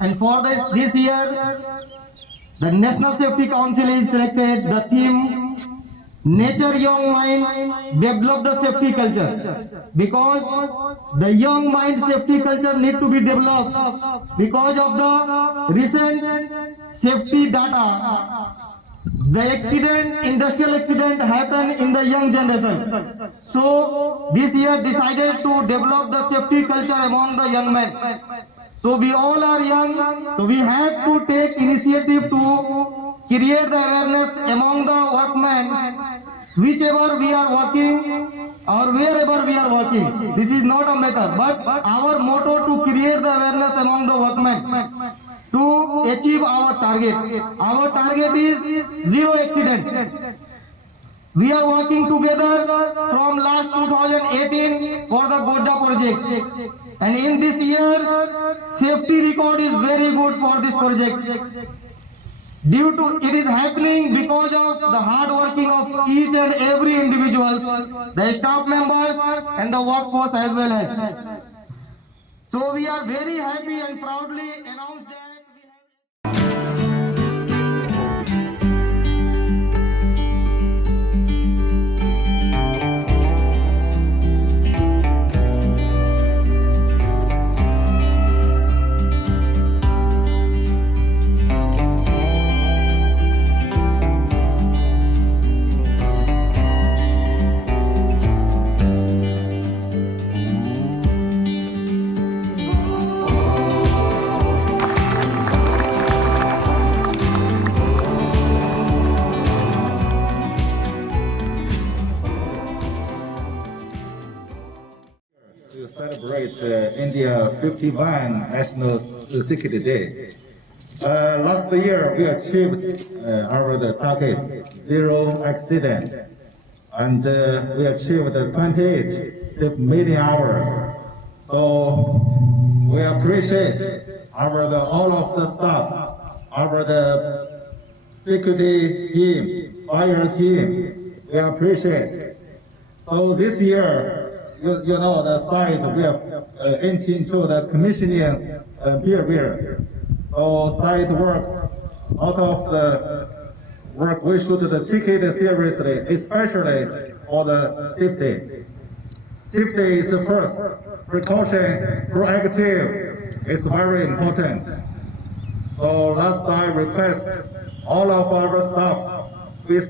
And for this year, the National Safety Council is selected the theme Nature Young Mind Develop the Safety Culture, because the young mind safety culture need to be developed because of the recent safety data. The accident, industrial accident happen in the young generation. So this year decided to develop the safety culture among the young men. So we all are young, so we have to take initiative to create the awareness among the workmen, whichever we are working or wherever we are working. This is not a matter, but our motto to create the awareness among the workmen to achieve our target. Our target is zero accident. We are working together from last 2018 for the Godda project. And in this year, safety record is very good for this project. Due to it is happening because of the hard working of each and every individuals, the staff members and the workforce as well as. So we are very happy and proudly announce that. To celebrate India 51 National Security Day. Last year we achieved our target, zero accident, and we achieved 28 safe meeting hours. So we appreciate all of the staff, the security team, fire team. We appreciate. So this year, you know, the site we are entering into the commissioning period. So site work, out of the work we should take it seriously, especially for the safety. Safety is the first. Precaution, proactive is very important. So last I request all of our staff, we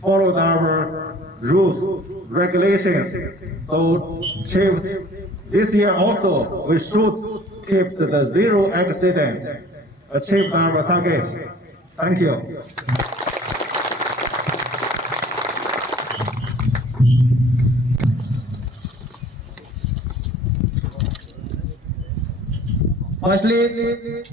follow our rules. regulations. So Chief, this year also we should keep the zero accident, achieve our target. Thank you. Firstly,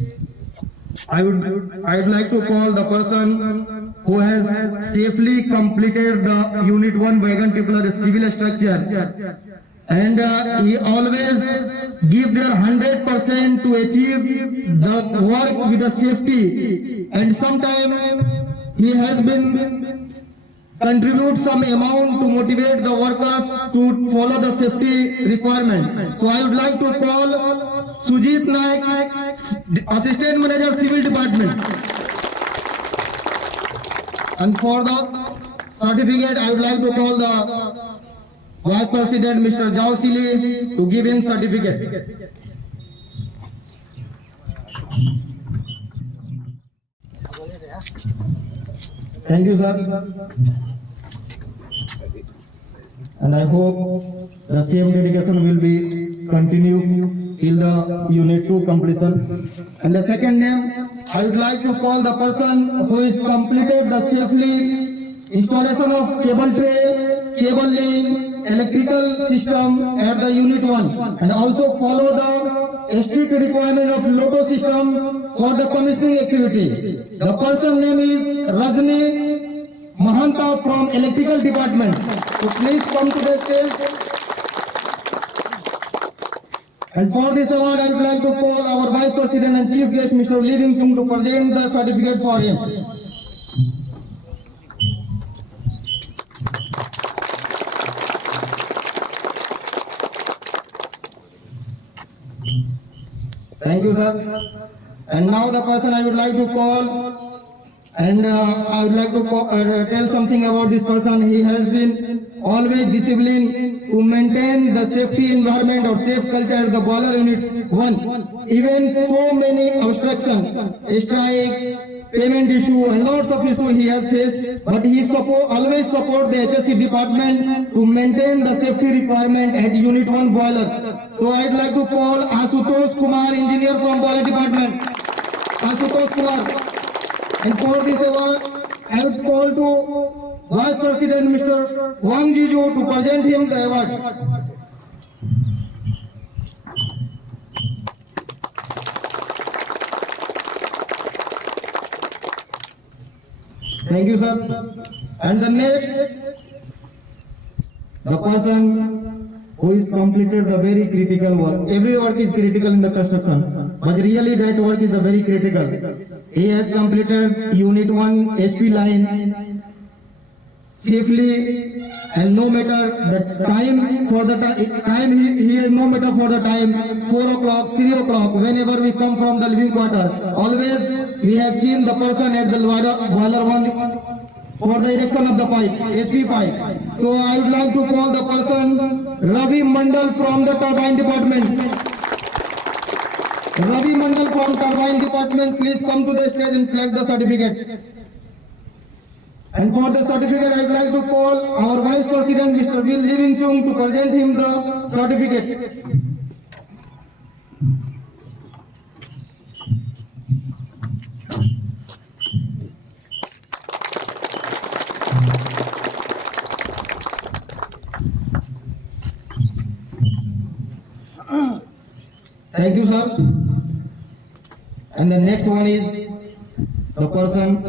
I would like to call the person who has safely completed the Unit 1 wagon tipler civil structure, and he always give their 100% to achieve the work with the safety, and sometimes he has been contribute some amount to motivate the workers to follow the safety requirement. So I would like to call Sujit Naik, Assistant Manager Civil Department. And for the certificate, I would like to call the Vice President Mr. Jao Sili to give him certificate. Thank you, sir. And I hope the same dedication will be continue till the Unit 2 completion. And the second name, I would like to call the person who is completed the safely installation of cable tray, cable laying, electrical system at the Unit 1, and also follow the strict requirement of LOTO system for the commissioning activity. The person name is Rajni Mahanta from Electrical Department. So please come to the stage. And for this award, I would like to call our Vice President and Chief Guest, Mr. Lee Wing Chung, to present the certificate for him. Thank you, sir. And now the person I would like to call, and I would like to tell something about this person. He has been always disciplined to maintain the safety environment or safe culture at the boiler unit 1. Even so many obstructions, strike, payment issue, and lots of issues he has faced, but he always support the HSC department to maintain the safety requirement at unit 1 boiler. So I'd like to call Asutosh Kumar, engineer from boiler department. Asutosh Kumar. And for this award, I would call to Vice President Mr. Wang Jiju to present him the award. Thank you, sir. And the next, the person who is completed the very critical work. Every work is critical in the construction, but really that work is the very critical. He has completed Unit 1 HP line safely, and no matter the time for the time he has no matter for the time, 4 o'clock, 3 o'clock, whenever we come from the living quarter, always we have seen the person at the boiler 1 for the erection of the pipe, HP pipe. So I would like to call the person Ravi Mandal from the turbine department. Ravi Mandal from turbine department, please come to the stage and collect the certificate. And for the certificate, I would like to call our Vice President, Mr. Will Living Chung, to present him the certificate. Thank you, sir. And the next one is the person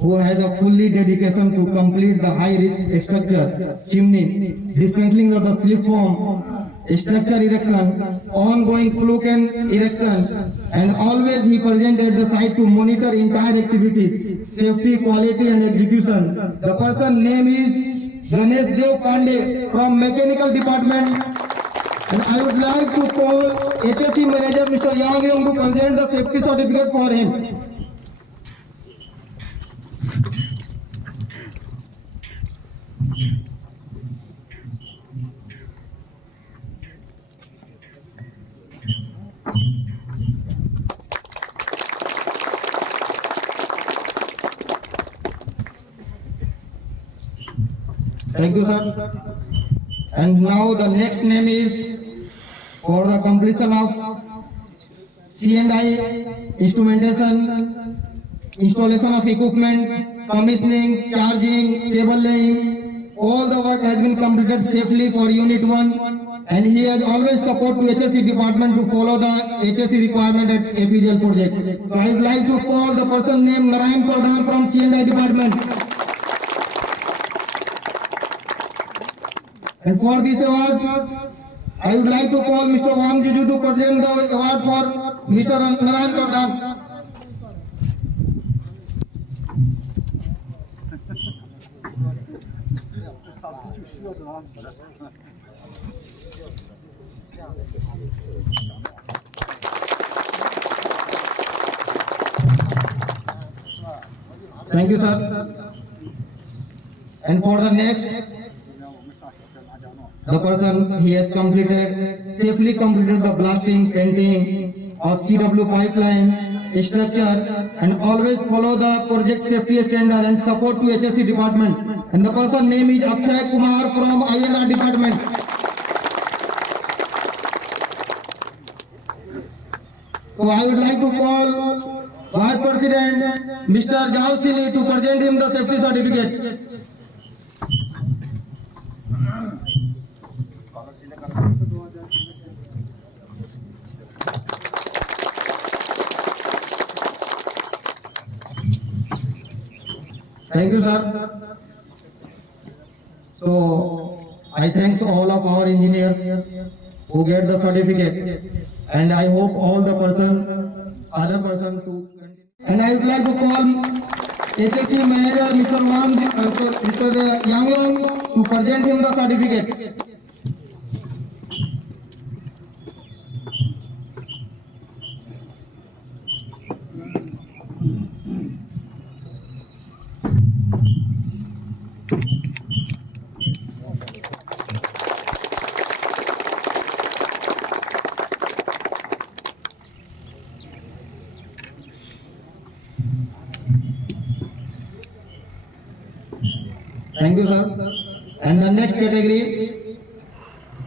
who has a fully dedication to complete the high risk structure, chimney, dismantling of the slip form, structure erection, ongoing fluke and erection, and always he present at the site to monitor entire activities, safety, quality and execution. The person name is Ganesh Dev Pandey from mechanical department. And I would like to call HSC manager Mr. Yang Yong to present the safety certificate for him. Thank you, sir. And now the next name is for the completion of C&I instrumentation, installation of equipment, commissioning, charging, cable laying. All the work has been completed safely for Unit 1, and he has always support to HSE department to follow the HSE requirement at APGL project. So I would like to call the person named Narayan Pradhan from C&I department. And for this award, I would like to call Mr. Wang Juju to present the award for Mr. Narayan Pradhan. Thank you, sir. And for the next, the person he has safely completed the blasting, painting of CW pipeline structure, and always follow the project safety standard and support to HSE department. And the person name is Akshay Kumar from INR department. So I would like to call Vice President Mr. Jao Sili to present him the safety certificate. Thank you, sir. So I thank all of our engineers who get the certificate, and I hope all the other person to continue. And I would like to call HSE manager Mr. Yang Yong to present him the certificate. Thank you, sir. And the next category,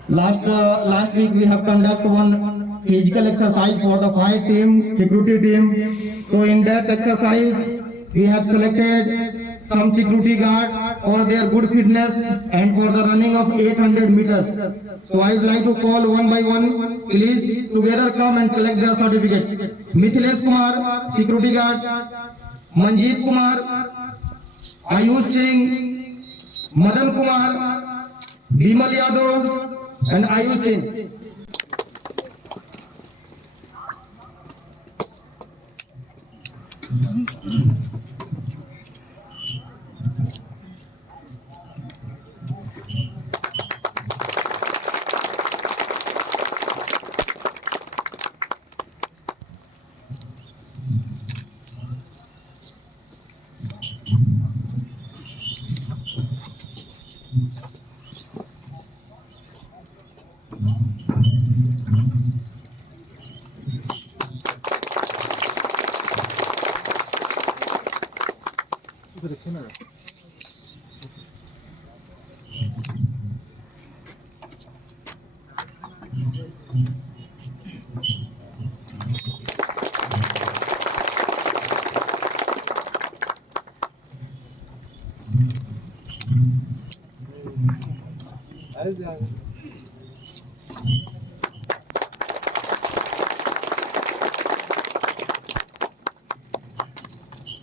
last week we have conducted one physical exercise for the fire team, security team. So in that exercise, we have selected some security guard for their good fitness and for the running of 800 meters. So I would like to call one by one. Please together come and collect their certificate. Mithilesh Kumar, security guard. Manjeet Kumar, Ayush Singh, Madan Kumar, Bimal Yadav, and Ayush Singh.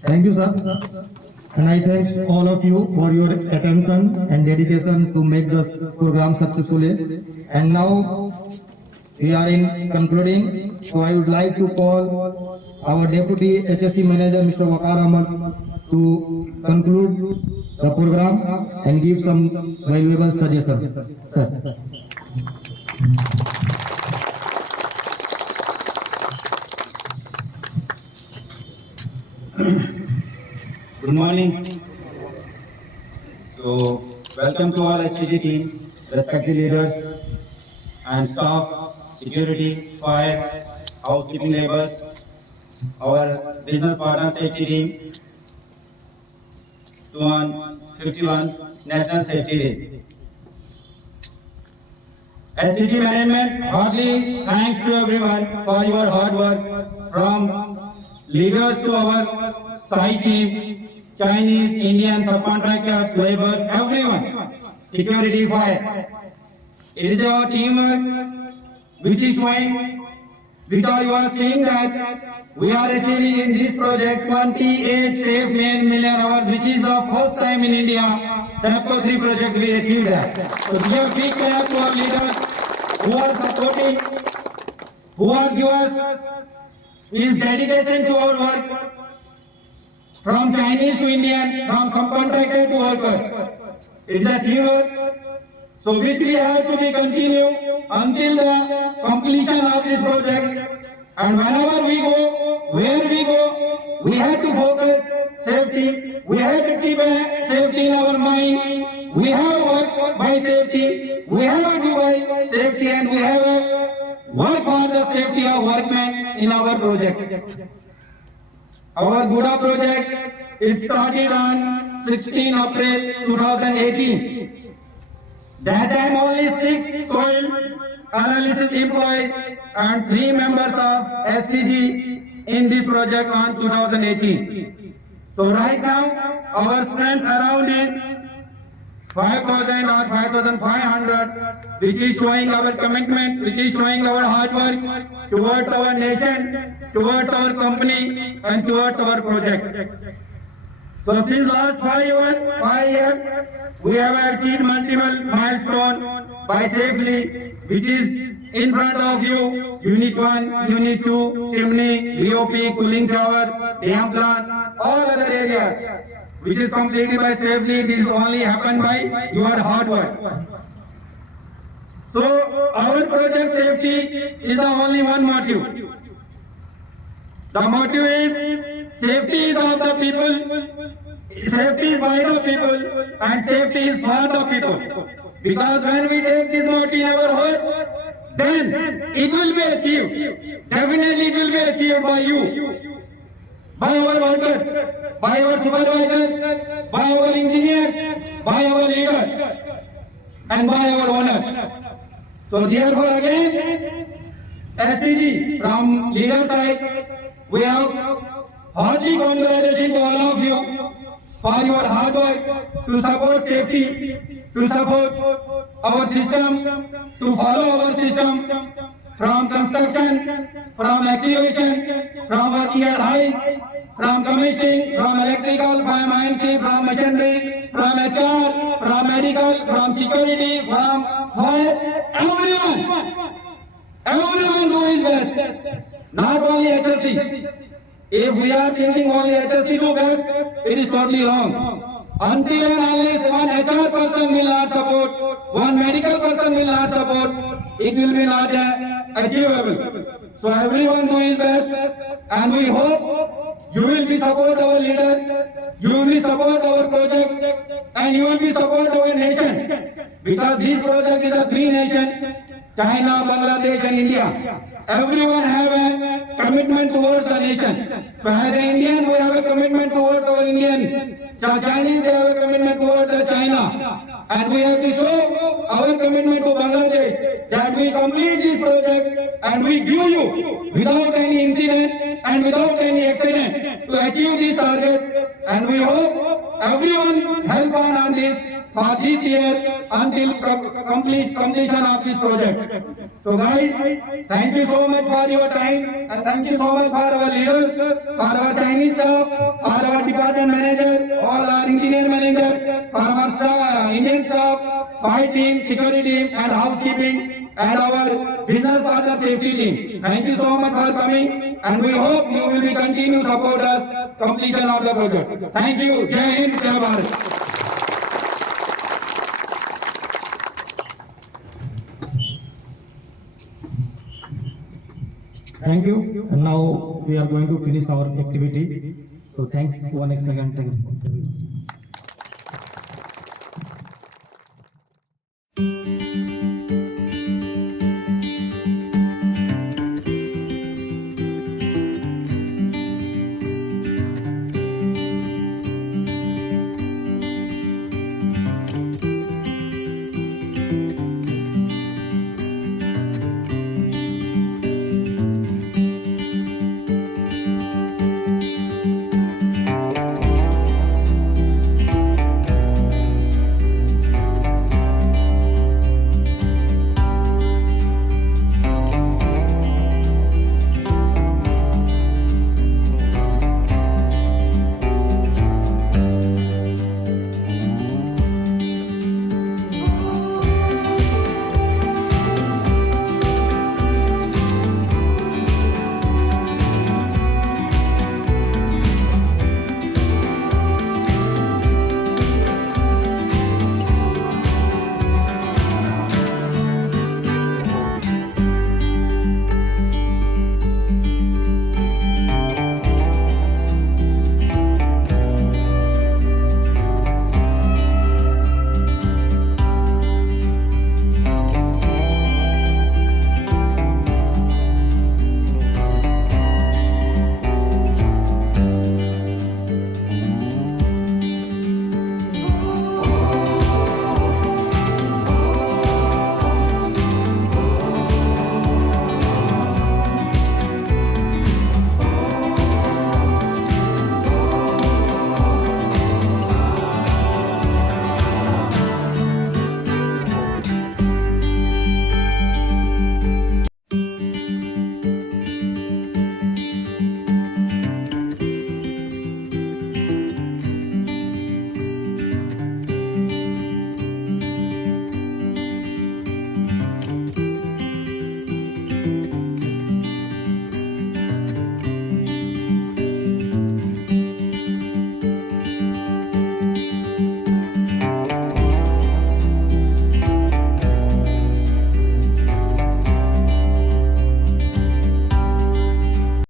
Thank you, sir. And I thank all of you for your attention and dedication to make the program successfully. And now we are in concluding. So I would like to call our Deputy HSE Manager, Mr. Waqar Ahmad, to conclude the program and give some valuable suggestions. Sir. Good morning. So, welcome to all HSE team, respected leaders and staff, security, fire, housekeeping labors, our business partner safety team. to on 51 National Safety Day. SCG management heartily thanks to everyone for your hard work, from leaders to our site team, Chinese, Indian, subcontractors, laborers, everyone, security, fire. It is our teamwork which is showing, because you are seeing that we are achieving in this project 28 safe man million hours, which is the first time in India. SAPCO 3 project we achieved that. So give a big clap to our leaders who are supporting, who are giving us his dedication to our work, from Chinese to Indian, from subcontractor to worker. It is a teamwork. So which we have to be continue until the completion of this project. And whenever we go, where we go, we have to focus safety. We have to keep a safety in our mind. We have to work by safety. We have to do by safety, and we have to work for the safety of workmen in our project. Our Buddha project is started on 16 April 2018. That time only 6 soil analysis employees and 3 members of SCG in this project on 2018. So right now our strength around is 5,000 or 5,500, which is showing our commitment, which is showing our hard work towards our nation, towards our company, and towards our project. So since last 5 years, we have achieved multiple milestones by safely, which is in front of you: Unit 1, Unit 2, chimney, BOP, cooling tower, dam plant, all other areas, which is completed by safely. This only happened by your hard work. So our project safety is the only one motive. The motive is safety is of the people. Safety is by the people, and safety is for the people. Because when we take this motive in our heart, then it will be achieved. Definitely it will be achieved by you, by our workers, by our supervisors, by our engineers, by our leaders, and by our owners. So therefore again, SCG from leader side, we have hearty congratulations to all of you for your hard work to support safety, to support our system, to follow our system, from construction, from excavation, from working at height, from commissioning, from electrical, from INC, from machinery, from HR, from medical, from security, from fire, everyone do his best, not only HSC. If we are thinking only HSC do best, it is totally wrong. Until and unless one HR person will not support, one medical person will not support, it will be not achievable. So everyone do his best, and we hope you will be support our leaders, you will be support our project, and you will be support our nation. Because this project is a 3 nation, China, Bangladesh, and India. Everyone have a commitment towards the nation. So as an Indian, we have a commitment towards our Indian. Chinese, they have a commitment towards the China. And we have to show our commitment to Bangladesh that we complete this project and we give you without any incident and without any accident to achieve this target. And we hope everyone help on this for this year until completion of this project. So guys, thank you so much for your time, and thank you so much for our leaders, for our Chinese staff, for our department manager, all our engineer manager, for our staff, Indian staff, fire team, security team, and housekeeping, and our business partner safety team. Thank you so much for coming, and we hope you will be continue support us completion of the project. Thank you. Jai Hind, Jai Bharat. Thank you. And now we are going to finish our activity. So thanks once again. Thanks.